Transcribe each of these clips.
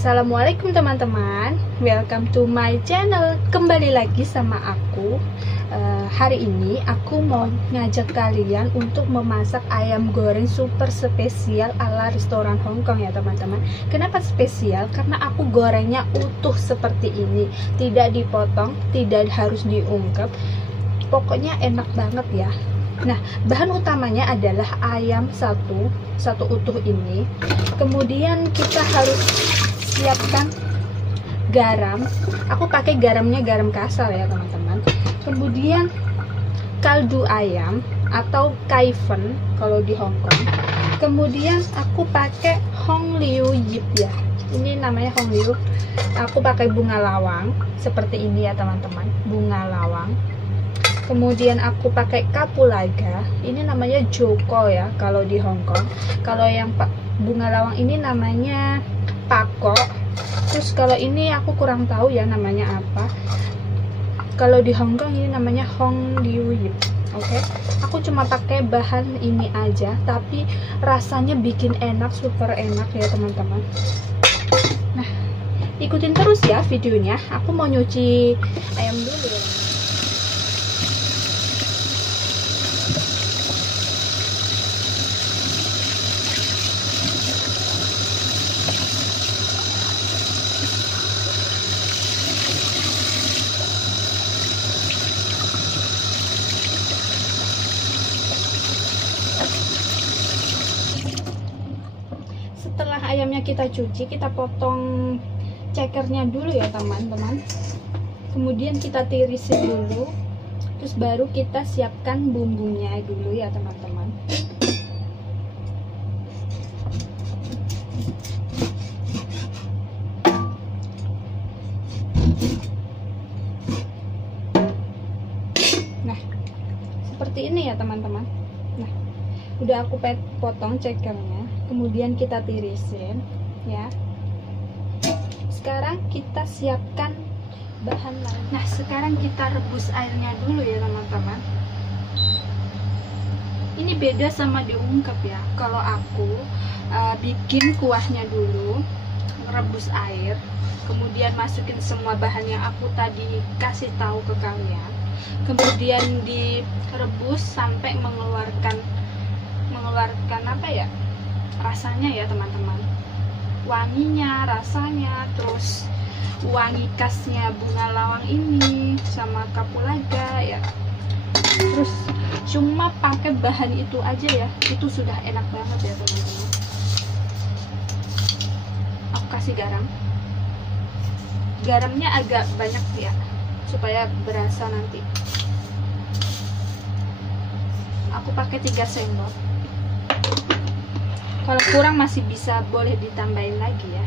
Assalamualaikum teman-teman, welcome to my channel. Kembali lagi sama aku. Hari ini aku mau ngajak kalian untuk memasak ayam goreng super spesial ala restoran Hongkong ya teman-teman. Kenapa spesial? Karena aku gorengnya utuh seperti ini, tidak dipotong, tidak harus diungkep. Pokoknya enak banget ya. Nah, bahan utamanya adalah ayam satu utuh ini. Kemudian kita harus siapkan garam. Aku pakai garamnya garam kasar ya teman-teman. Kemudian kaldu ayam atau kaifen kalau di Hongkong. Kemudian aku pakai Hong Liu Yip ya. Ini namanya Hong Liu. Aku pakai bunga lawang seperti ini ya teman-teman, bunga lawang. Kemudian aku pakai kapulaga. Ini namanya joko ya kalau di Hongkong. Kalau yang bunga lawang ini namanya pako. Terus kalau ini aku kurang tahu ya namanya apa. Kalau di Hongkong ini namanya Hong Liu Yip. Oke. Aku cuma pakai bahan ini aja, tapi rasanya bikin enak, super enak ya teman-teman. Nah, ikutin terus ya videonya. Aku mau nyuci ayam dulu ya. Setelah ayamnya kita cuci, kita potong cekernya dulu ya teman-teman. Kemudian kita tirisin dulu, terus baru kita siapkan bumbunya dulu ya teman-teman. Nah, seperti ini ya teman-teman. Nah, udah aku potong cekernya, kemudian kita tirisin ya. Sekarang kita siapkan bahan lain. Nah, sekarang kita rebus airnya dulu ya teman-teman. Ini beda sama diungkep ya. Kalau aku bikin kuahnya dulu, rebus air, kemudian masukin semua bahan yang aku tadi kasih tahu ke kalian, kemudian direbus sampai mengeluarkan apa ya, rasanya ya teman-teman, wanginya, rasanya, terus wangi khasnya bunga lawang ini sama kapulaga ya. Terus cuma pakai bahan itu aja ya, itu sudah enak banget ya teman-teman. Aku kasih garamnya agak banyak ya, supaya berasa nanti. Aku pakai 3 sendok. Kalau kurang masih bisa, boleh ditambahin lagi ya.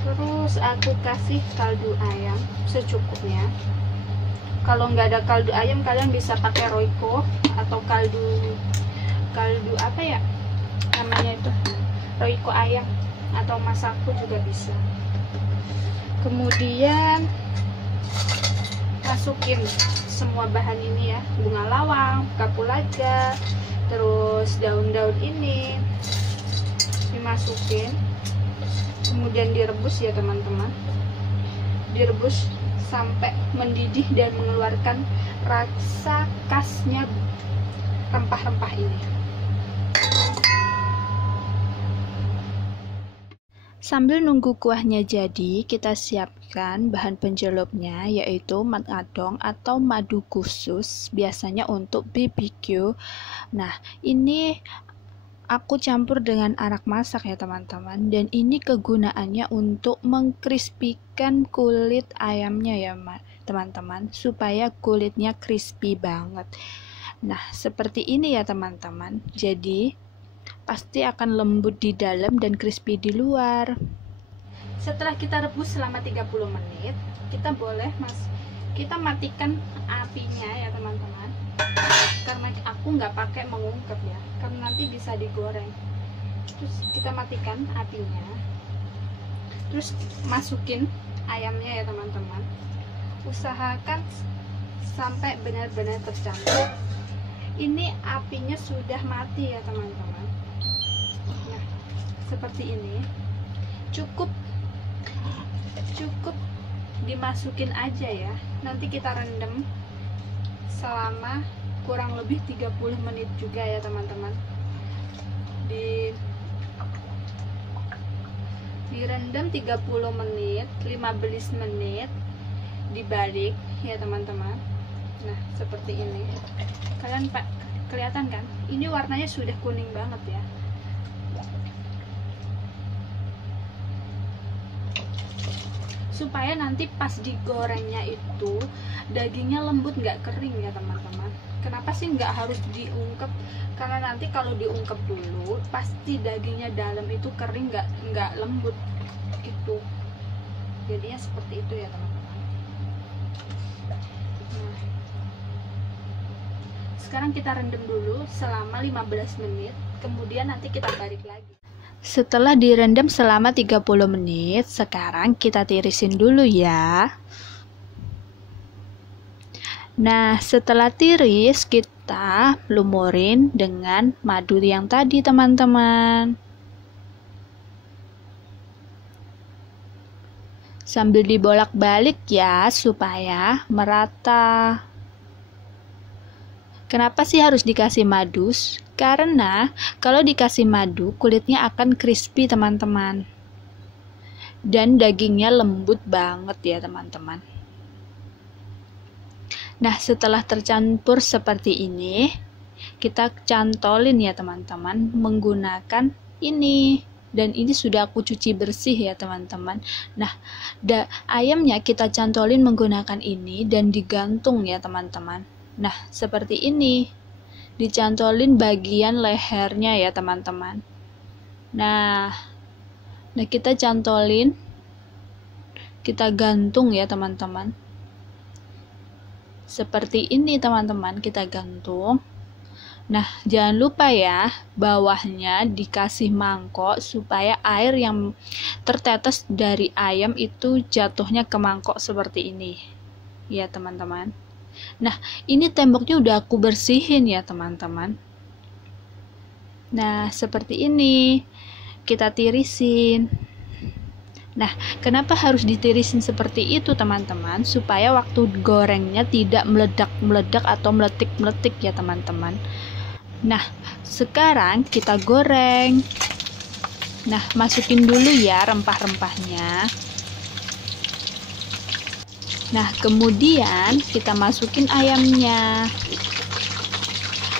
Terus aku kasih kaldu ayam secukupnya. Kalau nggak ada kaldu ayam, kalian bisa pakai roiko atau kaldu apa ya namanya itu, roiko ayam atau masaku juga bisa. Kemudian masukin semua bahan ini ya, bunga lawang, kapulaga, terus daun-daun ini dimasukin, kemudian direbus ya teman-teman. Direbus sampai mendidih dan mengeluarkan rasa khasnya rempah-rempah ini. Sambil nunggu kuahnya jadi, kita siapkan bahan pencelupnya, yaitu mad ngadong atau madu khusus, biasanya untuk BBQ. Nah, ini aku campur dengan arak masak ya teman-teman, dan ini kegunaannya untuk mengkrispikan kulit ayamnya ya teman-teman, supaya kulitnya crispy banget. Nah, seperti ini ya teman-teman. Jadi pasti akan lembut di dalam dan crispy di luar. Setelah kita rebus selama 30 menit, kita matikan apinya ya teman-teman. Karena aku nggak pakai mengungkep ya, karena nanti bisa digoreng. Terus kita matikan apinya. Terus masukin ayamnya ya teman-teman. Usahakan sampai benar-benar tercampur. Ini apinya sudah mati ya teman-teman. Nah, seperti ini. cukup dimasukin aja ya. Nanti kita rendam selama kurang lebih 30 menit juga ya teman-teman. Direndam 30 menit, 15 menit, dibalik ya teman-teman. Nah, seperti ini. Kalian kelihatan kan? Ini warnanya sudah kuning banget ya. Supaya nanti pas digorengnya itu dagingnya lembut, nggak kering ya teman-teman. Kenapa sih nggak harus diungkep? Karena nanti kalau diungkep dulu pasti dagingnya dalam itu kering, nggak lembut gitu. Jadinya seperti itu ya teman-teman. Nah, sekarang kita rendam dulu selama 15 menit, kemudian nanti kita balik lagi. Setelah direndam selama 30 menit, sekarang kita tirisin dulu ya. Nah, setelah tiris, kita lumurin dengan madu yang tadi, teman-teman. Sambil dibolak-balik ya, supaya merata. Kenapa sih harus dikasih madu? Karena kalau dikasih madu, kulitnya akan crispy, teman-teman. Dan dagingnya lembut banget ya, teman-teman. Nah, setelah tercampur seperti ini, kita cantolin ya, teman-teman, menggunakan ini. Dan ini sudah aku cuci bersih ya, teman-teman. Nah, ayamnya kita cantolin menggunakan ini dan digantung ya, teman-teman. Nah, seperti ini. Dicantolin bagian lehernya ya, teman-teman. Nah, kita cantolin, kita gantung ya, teman-teman. Seperti ini, teman-teman, kita gantung. Nah, jangan lupa ya, bawahnya dikasih mangkok supaya air yang tertetes dari ayam itu jatuhnya ke mangkok seperti ini. Ya, teman-teman. Nah, ini temboknya udah aku bersihin ya, teman-teman. Nah, seperti ini. Kita tirisin. Nah, kenapa harus ditirisin seperti itu, teman-teman? Supaya waktu gorengnya tidak meledak-meledak atau meletik-meletik ya, teman-teman. Nah, sekarang kita goreng. Nah, masukin dulu ya rempah-rempahnya. Nah, kemudian kita masukin ayamnya.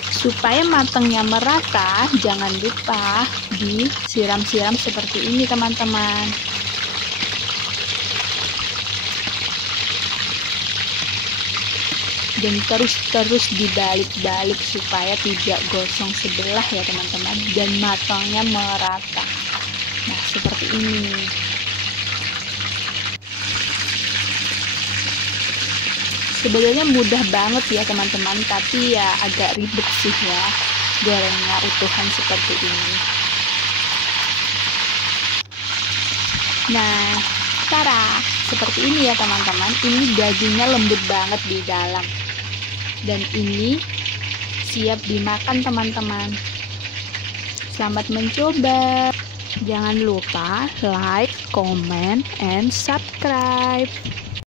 Supaya matangnya merata, jangan lupa disiram-siram seperti ini, teman-teman. Dan terus dibalik-balik supaya tidak gosong sebelah ya, teman-teman. Dan matangnya merata. Nah, seperti ini. Sebenarnya mudah banget ya, teman-teman, tapi ya agak ribet sih ya gorengnya utuhan seperti ini. Nah, cara seperti ini ya, teman-teman. Ini dagingnya lembut banget di dalam. Dan ini siap dimakan, teman-teman. Selamat mencoba. Jangan lupa like, comment, and subscribe.